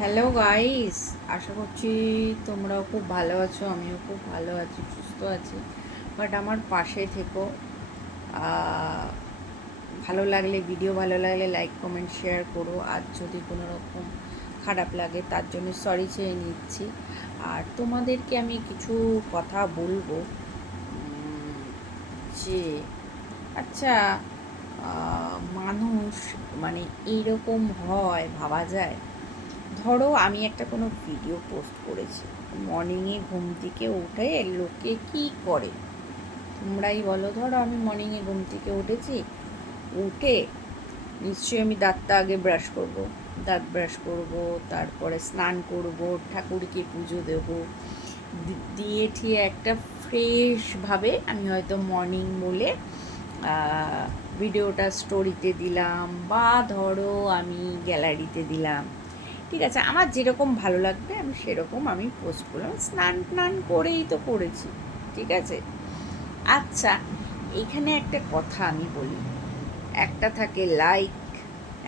Hello guys, আশা করছি তোমরাও খুব ভালো আছো। আমিও খুব ভালো আছি, সুস্থ আছি। বাট আমার পাশে থেকো। আহ, ভিডিও ভালো লাগলে লাইক কমেন্ট শেয়ার করো। আর যদি কোনো রকম খারাপ লাগে তার জন্য সরি চেয়ে নিচ্ছি। আর তোমাদেরকে আমি কিছু কথা বলবো। উম, যে আচ্ছা, মানুষ মানে এইরকম হয়, ভাবা যায়। ধরো আমি একটা কোনো ভিডিও পোস্ট করেছি, মর্নিংয়ে ঘুম থেকে উঠে লোকে কি করে তোমরাই বলো। ধরো আমি মর্নিংয়ে ঘুম থেকে উঠেছি, উঠে নিশ্চয়ই আমি দাঁতটা আগে ব্রাশ করব, দাঁত ব্রাশ করব, তারপরে স্নান করব, ঠাকুরকে পুজো দেব, দিয়ে ঠিয়ে একটা ফ্রেশভাবে আমি হয়তো মর্নিং বলে ভিডিওটা স্টোরিতে দিলাম, বা ধরো আমি গ্যালারিতে দিলাম। ঠিক আছে, আমার যেরকম ভালো লাগবে আমি সেরকম আমি পোস্ট করলাম। স্নান টান করেই তো করেছি। ঠিক আছে। আচ্ছা, এইখানে একটা কথা আমি বলি। একটা থাকে লাইক,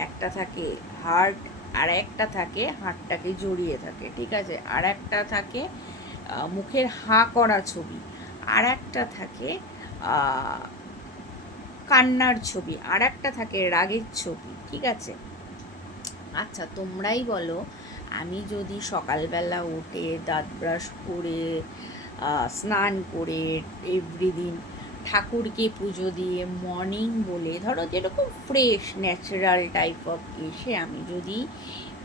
একটা থাকে হার্ট, আর একটা থাকে হার্টটাকে জড়িয়ে থাকে। ঠিক আছে। আর একটা থাকে মুখের হাঁ করা ছবি, আর একটা থাকে কান্নার ছবি, আর একটা থাকে রাগের ছবি। ঠিক আছে। আচ্ছা, তোমরাই বলো, আমি যদি সকালবেলা উঠে দাঁত ব্রাশ করে স্নান করে এভরিদিন ঠাকুরকে পুজো দিয়ে মর্নিং বলে, ধরো যেরকম ফ্রেশ ন্যাচারাল টাইপ অফ এসে আমি যদি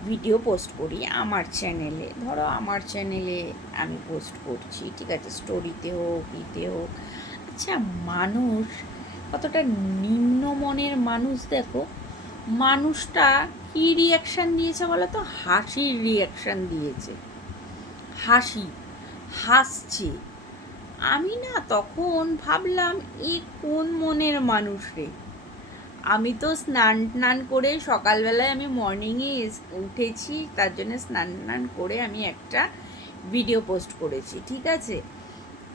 ভিডিও পোস্ট করি আমার চ্যানেলে, ধরো আমার চ্যানেলে আমি পোস্ট করছি, ঠিক আছে, স্টোরিতে হোক, ইতে হোক। আচ্ছা, মানুষ কতটা নিম্ন মনের মানুষ দেখো। মানুষটা কি রিয়াকশান দিয়েছে বলো তো? হাসির রিয়াকশান দিয়েছে। হাসি, হাসছে। আমি না তখন ভাবলাম, এ কোন মনের মানুষ রে। আমি তো স্নান টান করে সকালবেলায় আমি মর্নিংয়ে উঠেছি, তার জন্য স্নান টান করে আমি একটা ভিডিও পোস্ট করেছি। ঠিক আছে।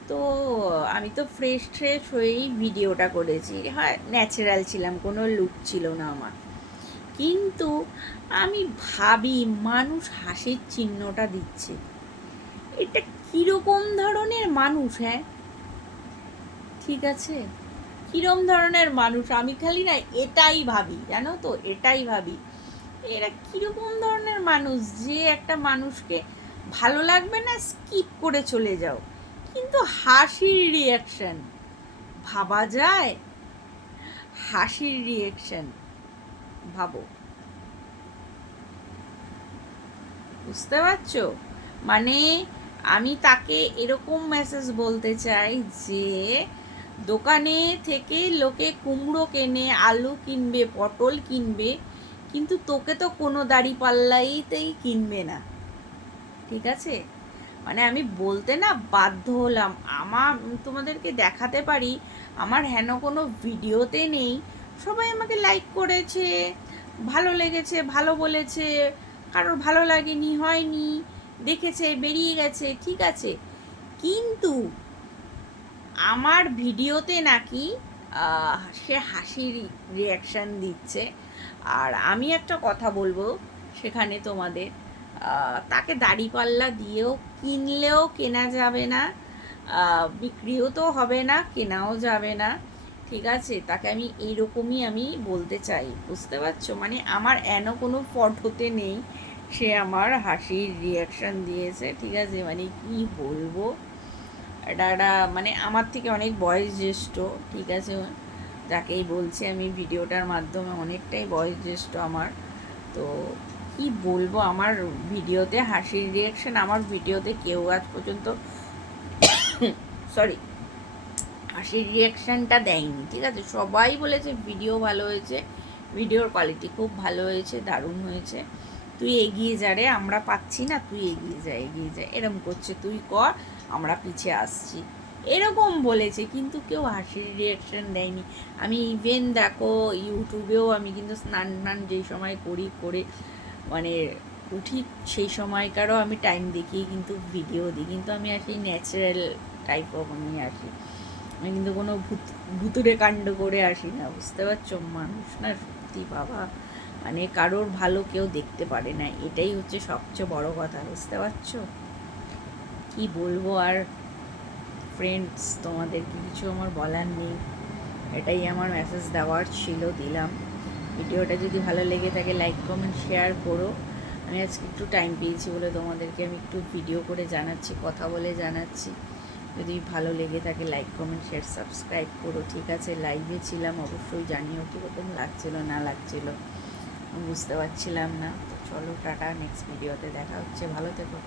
তো আমি তো ফ্রেশ ট্রেশ হয়েই ভিডিওটা করেছি। হ্যাঁ, ন্যাচারাল ছিলাম, কোনো লুক ছিল না আমার। কিন্তু আমি ভাবি, মানুষ হাসির চিহ্নটা দিচ্ছে, এটা কিরকম ধরনের মানুষ? হ্যাঁ, ঠিক আছে, কিরম ধরনের মানুষ? আমি খালি না এটাই ভাবি, জানো তো, এটাই ভাবি এরা কিরকম ধরনের মানুষ, যে একটা মানুষকে ভালো লাগবে না স্কিপ করে চলে যাও, কিন্তু হাসির রিয়াকশন ভাবা যায়? হাসির রিয়াকশন ভাবো, বুঝতে পারছো? মানে আমি তাকে এরকম মেসেজ বলতে চাই যে দোকানে থেকে লোকে কুমড়ো কেনে, আলু কিনবে, পটল কিনবে, কিন্তু তোকে তো কোনো দাড়িপাল্লাইতেই কিনবে না। ঠিক আছে। মানে আমি বলতে না বাধ্য হলাম। আমার তোমাদেরকে দেখাতে পারি, আমার হেন কোনো ভিডিওতে নেই। সবাই আমাকে লাইক করেছে, ভালো লেগেছে, ভালো বলেছে, কারোর ভালো লাগেনি, হয়নি, দেখেছে, বেরিয়ে গেছে। ঠিক আছে। কিন্তু আমার ভিডিওতে নাকি সে হাসির রিয়াকশান দিচ্ছে। আর আমি একটা কথা বলবো সেখানে তোমাদের, তাকে দাড়িপাল্লা দিয়েও কিনলেও কেনা যাবে না, বিক্রিও তো হবে না, কেনাও যাবে না। ঠিক আছে। তাকে আমি এইরকমই আমি বলতে চাই, বুঝতে পারছো? মানে আমার কোনো ফটোতে নেই সে আমার হাসির রিয়াকশান দিয়েছে। ঠিক আছে। মানে কি বলবো, এটা মানে আমার থেকে অনেক বয়স জ্যেষ্ঠ। ঠিক আছে। যাকেই বলছি আমি ভিডিওটার মাধ্যমে, অনেকটাই বয়স জ্যেষ্ঠ আমার। তো কি বলবো, আমার ভিডিওতে হাসির রিয়াকশন আমার ভিডিওতে কেউ আজ পর্যন্ত সরি হাসির রিয়াকশানটা দেয়নি। ঠিক আছে। সবাই বলেছে ভিডিও ভালো হয়েছে, ভিডিওর কোয়ালিটি খুব ভালো হয়েছে, দারুণ হয়েছে, তুই এগিয়ে যা রে, আমরা পাচ্ছি না, তুই এগিয়ে যা, এগিয়ে যা, এরম করছে, তুই কর, আমরা পিছিয়ে আসছি, এরকম বলেছে। কিন্তু কেউ হাসির রিয়াকশান দেয়নি। আমি ইভেন দেখো ইউটিউবেও আমি কিন্তু স্নান টান যেই সময় করি, করে মানে উঠি, সেই সময়কারও আমি টাইম দেখিয়ে কিন্তু ভিডিও দিই, কিন্তু আমি আসি ন্যাচারাল টাইপ অফ আমি আসি। আমি কিন্তু কোনো ভুতুড়ে কাণ্ড করে আসি না, বুঝতে পারছো? মানুষ না সত্যি বাবা, মানে কারোর ভালো কেউ দেখতে পারে না, এটাই হচ্ছে সবচেয়ে বড় কথা, বুঝতে পারছো? কি বলবো আর ফ্রেন্ডস, তোমাদেরকে কিছু আমার বলার নেই, এটাই আমার মেসেজ দেওয়ার ছিল, দিলাম। ভিডিওটা যদি ভালো লেগে থাকে লাইক কমেন্ট শেয়ার করো। আমি আজকে একটু টাইম পেয়েছি বলে তোমাদেরকে আমি একটু ভিডিও করে জানাচ্ছি, কথা বলে জানাচ্ছি। যদি ভালো লেগে থাকে লাইক কমেন্ট শেয়ার সাবস্ক্রাইব করো, ঠিক আছে? লাইভে ছিলাম, অবশ্যই জানিও কীরকম লাগছিল না লাগছিল, বুঝতে পারছিলাম না। তো চলো টাটা, নেক্সট ভিডিওতে দেখা হচ্ছে, ভালো থেকো।